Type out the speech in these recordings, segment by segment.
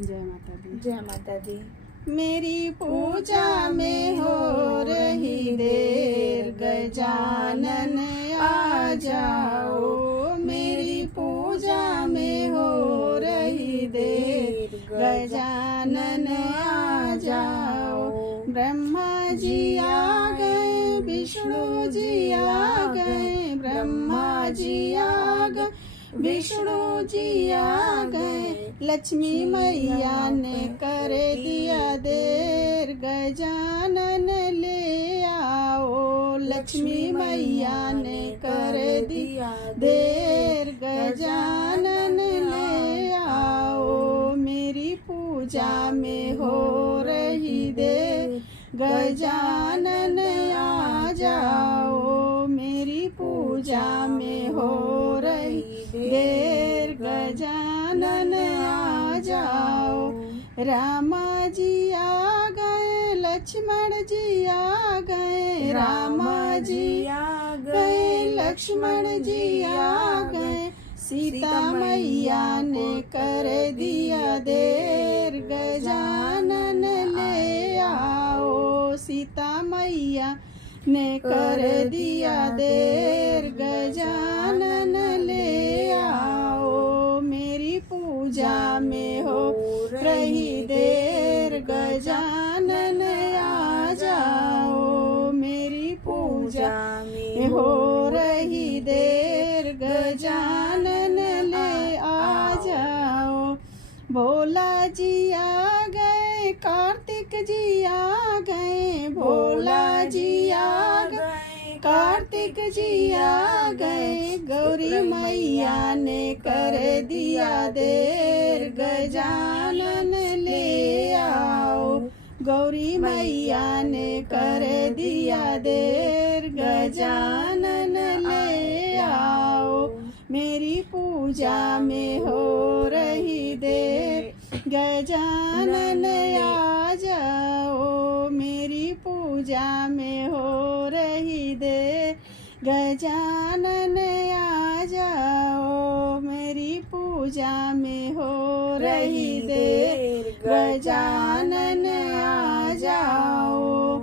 जय माता दी। जय माता दी। मेरी पूजा में हो रही देर, गजानन आ जाओ। मेरी पूजा में हो रही देर, गजानन आ जाओ। ब्रह्मा जी आ गए, विष्णु जी आ गए, ब्रह्मा जी आ गए, विष्णु जी आ गए। लक्ष्मी मैया ने कर दिया देर, गजानन ले आओ। लक्ष्मी मैया ने कर दिया देर, गजानन ले आओ। मेरी पूजा में हो रही देर, गजानन आ जाओ। मेरी पूजा में हो रही देर, गजानन आ जाओ। रामा जी आ गए, लक्ष्मण जी आ गए, रामा जी आ गए, लक्ष्मण जी आ गए। सीता मैया ने कर दिया देर, गजानन ले आओ। सीता मैया ने कर दिया देर, गजानन ले आओ। मेरी पूजा में हो रही देर, गजानन आ जाओ। मेरी पूजा में हो रही देर, गजानन ले आ जाओ। भोला जी आ गए, कार्तिक जी आ गए, भोला जी आ गए, कार्तिक जी आ गए। गौरी मैया ने कर दिया देर, गजानन ले आओ। गौरी मैया ने कर दिया देर, गजानन ले आओ। मेरी पूजा में हो रही देर, गजानन आ जाओ। मेरी पूजा में हो रही देर, गजानन आ जाओ। मेरी पूजा में हो रही देर, गजानन आ जाओ।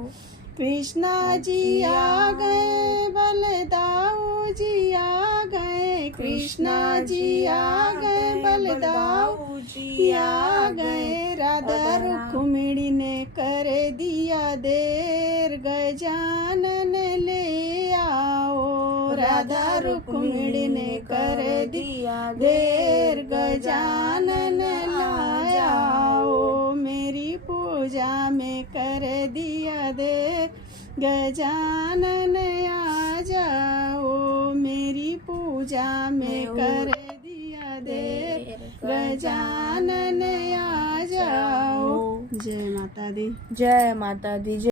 कृष्णा जी आ गए, बलदाऊ जी आ गए, कृष्णा जी आ गए, बलदाऊ जी आ गए। राधा रुक्मिणी ने कर दिया देर, गजानन ले आओ। राधा रुक्मिणी ने कर दिया देर, गजानन ला आओ। मेरी पूजा में कर दिया देर, गजानन आ जाओ। मेरी पूजा में कर दिया देर, गजानन आ जाओ। जय माता दी। जय माता दी।